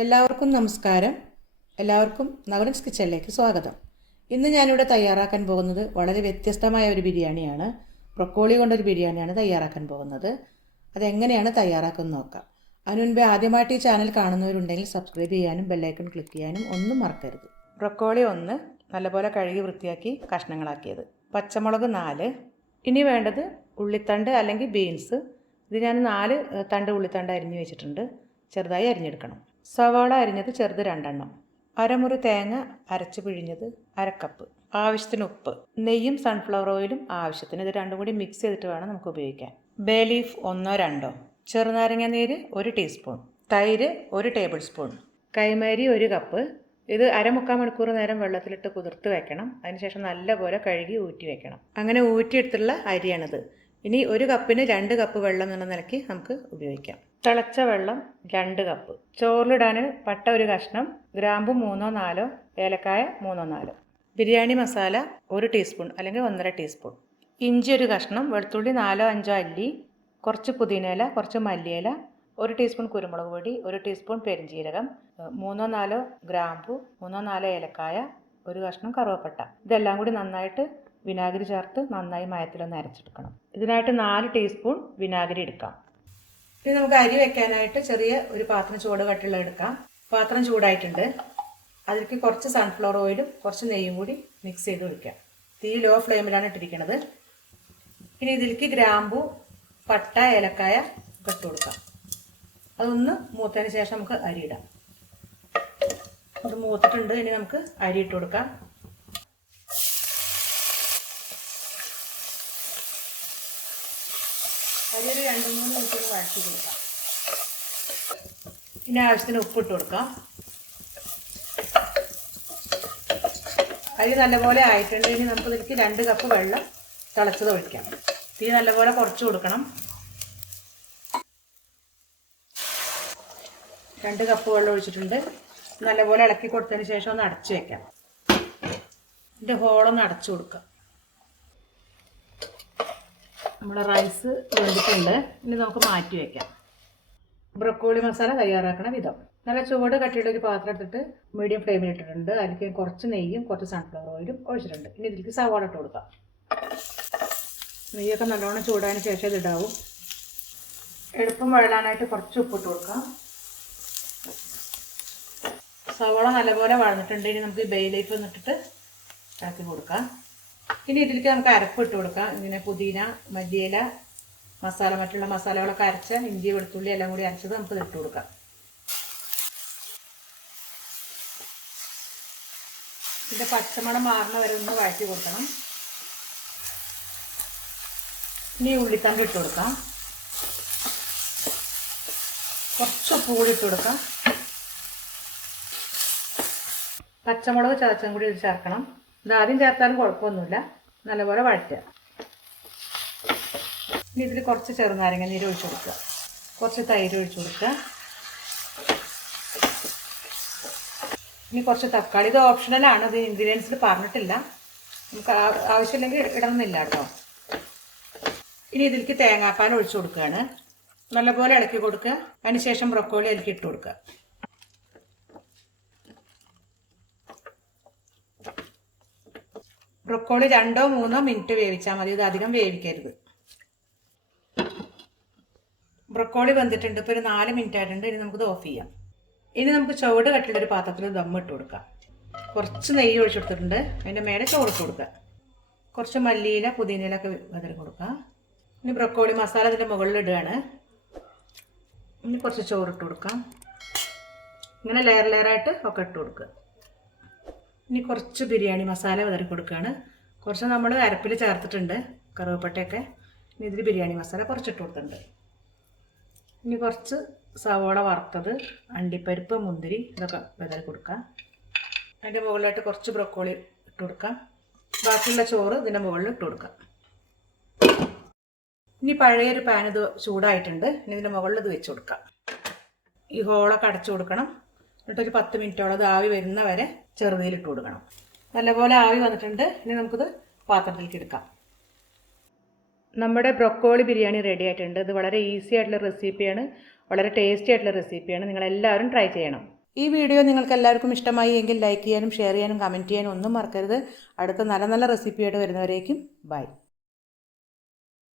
എല്ലാവർക്കും നമസ്കാരം. എല്ലാവർക്കും നകുലൻസ് കിച്ചണിലേക്ക് സ്വാഗതം. ഇന്ന് ഞാനിവിടെ തയ്യാറാക്കാൻ പോകുന്നത് വളരെ വ്യത്യസ്തമായ ഒരു ബിരിയാണിയാണ്. ബ്രൊക്കോളി കൊണ്ടൊരു ബിരിയാണിയാണ് തയ്യാറാക്കാൻ പോകുന്നത്. അതെങ്ങനെയാണ് തയ്യാറാക്കുന്നത് നോക്കാം. അതിനു മുൻപേ ആദ്യമായിട്ട് ഈ ചാനൽ കാണുന്നവരുണ്ടെങ്കിൽ സബ്സ്ക്രൈബ് ചെയ്യാനും ബെല്ലൈക്കൺ ക്ലിക്ക് ചെയ്യാനും ഒന്നും മറക്കരുത്. ബ്രൊക്കോളി 1 നല്ലപോലെ കഴുകി വൃത്തിയാക്കി കഷ്ണങ്ങളാക്കിയത്, പച്ചമുളക് 4. ഇനി വേണ്ടത് ഉള്ളിത്തണ്ട് അല്ലെങ്കിൽ ബീൻസ്. ഇത് ഞാൻ 4 തണ്ട് ഉള്ളിത്തണ്ട് അരിഞ്ഞ് വെച്ചിട്ടുണ്ട്, ചെറുതായി അരിഞ്ഞെടുക്കണം. സവാള അരിഞ്ഞത് ചെറുത് 2 എണ്ണം. അരമുറി തേങ്ങ അരച്ച് പിഴിഞ്ഞത് 1/2 കപ്പ്. ആവശ്യത്തിന് ഉപ്പ്, നെയ്യും സൺഫ്ലവർ ഓയിലും ആവശ്യത്തിന്. ഇത് രണ്ടും കൂടി മിക്സ് ചെയ്തിട്ട് വേണം നമുക്ക് ഉപയോഗിക്കാൻ. ബേ ലീഫ് 1 2, ചെറുനാരങ്ങ നീര് 1 ടീസ്പൂൺ, തൈര് 1 ടേബിൾ സ്പൂൺ, കൈമരി 1 കപ്പ്. ഇത് 1/4 മണിക്കൂർ നേരം വെള്ളത്തിലിട്ട് കുതിർത്ത് വെക്കണം. അതിനുശേഷം നല്ലപോലെ കഴുകി ഊറ്റി വെക്കണം. അങ്ങനെ ഊറ്റിയെടുത്തുള്ള അരിയാണിത്. ഇനി 1 കപ്പിന് 2 കപ്പ് വെള്ളം എന്ന നിലയ്ക്ക് നമുക്ക് ഉപയോഗിക്കാം. തിളച്ച വെള്ളം 2 കപ്പ്. ചോറിലിടാൻ പട്ട 1 കഷ്ണം, ഗ്രാമ്പു 3 4, ഏലക്കായ 3 4. ബിരിയാണി മസാല 1 ടീസ്പൂൺ അല്ലെങ്കിൽ 1.5 ടീസ്പൂൺ. ഇഞ്ചി 1 കഷ്ണം, വെളുത്തുള്ളി 4 5 അല്ലി, കുറച്ച് പുതിനയില, കുറച്ച് മല്ലിയില, 1 ടീസ്പൂൺ കുരുമുളക് പൊടി, 1 ടീസ്പൂൺ പെരിഞ്ജീരകം, 3 4 ഗ്രാമ്പു, 3 4 ഏലക്കായ, 1 കഷ്ണം കറുവപ്പട്ട. ഇതെല്ലാം കൂടി നന്നായിട്ട് വിനാഗിരി ചേർത്ത് നന്നായി മയത്തിലൊന്ന് അരച്ചെടുക്കണം. ഇതിനായിട്ട് 4 ടീസ്പൂൺ വിനാഗിരി എടുക്കാം. ഇനി നമുക്ക് അരി വെക്കാനായിട്ട് ചെറിയ ഒരു പാത്രം ചൂട് കട്ടിയുള്ള എടുക്കാം. പാത്രം ചൂടായിട്ടുണ്ട്. അതിലേക്ക് കുറച്ച് സൺഫ്ലവർ ഓയിലും കുറച്ച് നെയ്യും കൂടി മിക്സ് ചെയ്ത് ഒഴിക്കാം. തീ ലോ ഫ്ലെയിമിലാണ് ഇട്ടിരിക്കുന്നത്. ഇനി ഇതിലേക്ക് ഗ്രാമ്പു, പട്ട, ഏലക്കായ ഒക്കെ ഇട്ട് കൊടുക്കാം. അതൊന്ന് മൂത്തതിന് ശേഷം നമുക്ക് അരി ഇടാം. അത് മൂത്തിട്ടുണ്ട്. ഇനി നമുക്ക് അരി ഇട്ട് കൊടുക്കാം. അരി ഒരു 2-3 മിനിറ്റ് വഴറ്റി കൊടുക്കാം. ഇനി ആവശ്യത്തിന് ഉപ്പിട്ട് കൊടുക്കാം. അരി നല്ലപോലെ ആയിട്ടുണ്ട്. ഇനി നമുക്ക് ഇതിലേക്ക് 2 കപ്പ് വെള്ളം തിളച്ചത് ഒഴിക്കാം. തീ നല്ലപോലെ കുറച്ച് കൊടുക്കണം. 2 കപ്പ് വെള്ളം ഒഴിച്ചിട്ടുണ്ട്. നല്ലപോലെ ഇളക്കി കൊടുത്തതിന് ശേഷം ഒന്ന് അടച്ചു വെക്കാം. ഇതിൻ്റെ ഹോളൊന്ന് അടച്ചു കൊടുക്കാം. നമ്മുടെ റൈസ് വെന്തിട്ടുണ്ട്. ഇനി നമുക്ക് മാറ്റി വയ്ക്കാം. ബ്രൊക്കോളി മസാല തയ്യാറാക്കണ വിധം: നല്ല ചുവട് കട്ടിയുള്ള ഒരു പാത്രം എടുത്തിട്ട് മീഡിയം ഫ്ലെയിമിൽ ഇട്ടിട്ടുണ്ട്. അതിലേക്ക് കുറച്ച് നെയ്യും കുറച്ച് സൺഫ്ലവർ ഓയിലും ഒഴിച്ചിട്ടുണ്ട്. ഇനി ഇതിലേക്ക് സവാള ഇട്ട് കൊടുക്കാം. നെയ്യൊക്കെ നല്ലോണം ചൂടായതിന് ശേഷം ഇത് ഇടാവും. എളുപ്പം വഴലാനായിട്ട് കുറച്ച് ഉപ്പിട്ട് കൊടുക്കാം. സവാള നല്ലപോലെ വഴന്നിട്ടുണ്ട്. ഇനി നമുക്ക് ബേ ലീഫ് ഒന്നിട്ടിട്ട് ഇളക്കി കൊടുക്കാം. ഇനി ഇതിലേക്ക് നമുക്ക് അരപ്പ് ഇട്ട് കൊടുക്കാം. ഇങ്ങനെ പുതിന, മല്ലിയില, മസാല, മറ്റുള്ള മസാലകളൊക്കെ അരച്ച ഇഞ്ചി വെളുത്തുള്ളി എല്ലാം കൂടി അരച്ചത് നമുക്ക് ഇട്ട് കൊടുക്കാം. ഇതിൻ്റെ പച്ചമണം മാറുന്ന വരെ ഒന്ന് വഴറ്റി കൊടുക്കണം. ഇനി ഉള്ളിത്തണ്ട് ഇട്ട് കൊടുക്കാം. കുറച്ച് ഉപ്പ് കൂടി ഇട്ട് കൊടുക്കാം. പച്ചമുളക് ചതച്ചും കൂടി ഇത് ചേർക്കണം. ഇത് ആദ്യം ചേർത്താലും കുഴപ്പമൊന്നുമില്ല. നല്ലപോലെ വഴറ്റുക. ഇനി ഇതിൽ കുറച്ച് ചെറുനാരങ്ങ നീര് ഒഴിച്ചു കൊടുക്കുക. കുറച്ച് തൈര് ഒഴിച്ചു കൊടുക്കുക. ഇനി കുറച്ച് തക്കാളി. ഇത് ഓപ്ഷണലാണ്. ഇത് ഇൻഗ്രീഡിയൻസിൽ പറഞ്ഞിട്ടില്ല. നമുക്ക് ആവശ്യമില്ലെങ്കിൽ ഇടണമെന്നില്ല കേട്ടോ. ഇനി ഇതിലേക്ക് തേങ്ങാപ്പാൽ ഒഴിച്ചു കൊടുക്കുകയാണ്. നല്ലപോലെ ഇളക്കി കൊടുക്കുക. അതിനുശേഷം ബ്രൊക്കോളി അതിലേക്ക് ഇട്ട് കൊടുക്കുക. ബ്രൊക്കോളി 2-3 മിനിറ്റ് വേവിച്ചാൽ മതി. ഇത് അധികം വേവിക്കരുത്. ബ്രൊക്കോളി വെന്തിട്ടുണ്ട്. ഇപ്പോൾ ഒരു 4 മിനിറ്റ് ആയിട്ടുണ്ട്. ഇനി നമുക്കിത് ഓഫ് ചെയ്യാം. ഇനി നമുക്ക് ചുവട് കട്ടിലൊരു പാത്രത്തിൽ ദം ഇട്ട് കൊടുക്കാം. കുറച്ച് നെയ്യ് ഒഴിച്ചെടുത്തിട്ടുണ്ട്. അതിൻ്റെ മേലെ ചോറിട്ട് കൊടുക്കുക. കുറച്ച് മല്ലിയില, പുതിനയിലൊക്കെ വിതറി കൊടുക്കുക. ഇനി ബ്രൊക്കോളി മസാല ഇതിൻ്റെ മുകളിൽ ഇടുകയാണ്. ഇനി കുറച്ച് ചോറിട്ട് കൊടുക്കാം. ഇങ്ങനെ ലെയർ ലെയറായിട്ട് ഒക്കെ ഇട്ട് കൊടുക്കുക. ഇനി കുറച്ച് ബിരിയാണി മസാല വിതറി കൊടുക്കുകയാണ്. കുറച്ച് നമ്മൾ അരപ്പിൽ ചേർത്തിട്ടുണ്ട്, കറുവപ്പട്ടയൊക്കെ. ഇനി ഇതിൽ ബിരിയാണി മസാല കുറച്ചിട്ട് കൊടുത്തിട്ടുണ്ട്. ഇനി കുറച്ച് സവോള വറുത്തത്, അണ്ടിപ്പരിപ്പ്, മുന്തിരി ഇതൊക്കെ വിതറി കൊടുക്കുക. അതിൻ്റെ മുകളിലായിട്ട് കുറച്ച് ബ്രൊക്കോളി ഇട്ട് കൊടുക്കാം. ബാക്കിയുള്ള ചോറ് ഇതിൻ്റെ മുകളിൽ ഇട്ട് കൊടുക്കാം. ഇനി പഴയൊരു പാൻ ഇത് ചൂടായിട്ടുണ്ട്. ഇനി ഇതിൻ്റെ മുകളിൽ ഇത് വെച്ച് കൊടുക്കാം. ഈ ഹോളൊക്കെ അടച്ചു കൊടുക്കണം. എന്നിട്ടൊരു 10 മിനിറ്റോളം അത് ആവി വരുന്ന വരെ ചെറുതീലിട്ട് കൊടുക്കണം. നല്ലപോലെ ആവി വന്നിട്ടുണ്ട്. ഇനി നമുക്കിത് പാത്രത്തിലേക്ക് എടുക്കാം. നമ്മുടെ ബ്രൊക്കോളി ബിരിയാണി റെഡി ആയിട്ടുണ്ട്. ഇത് വളരെ ഈസി ആയിട്ടുള്ള റെസിപ്പിയാണ്, വളരെ ടേസ്റ്റി ആയിട്ടുള്ള റെസിപ്പിയാണ്. നിങ്ങളെല്ലാവരും ട്രൈ ചെയ്യണം. ഈ വീഡിയോ നിങ്ങൾക്ക് എല്ലാവർക്കും ഇഷ്ടമായി എങ്കിൽ ലൈക്ക് ചെയ്യാനും ഷെയർ ചെയ്യാനും കമൻറ്റ് ചെയ്യാനും ഒന്നും മറക്കരുത്. അടുത്ത നല്ല നല്ല റെസിപ്പിയായിട്ട് വരുന്നവരേക്കും ബൈ.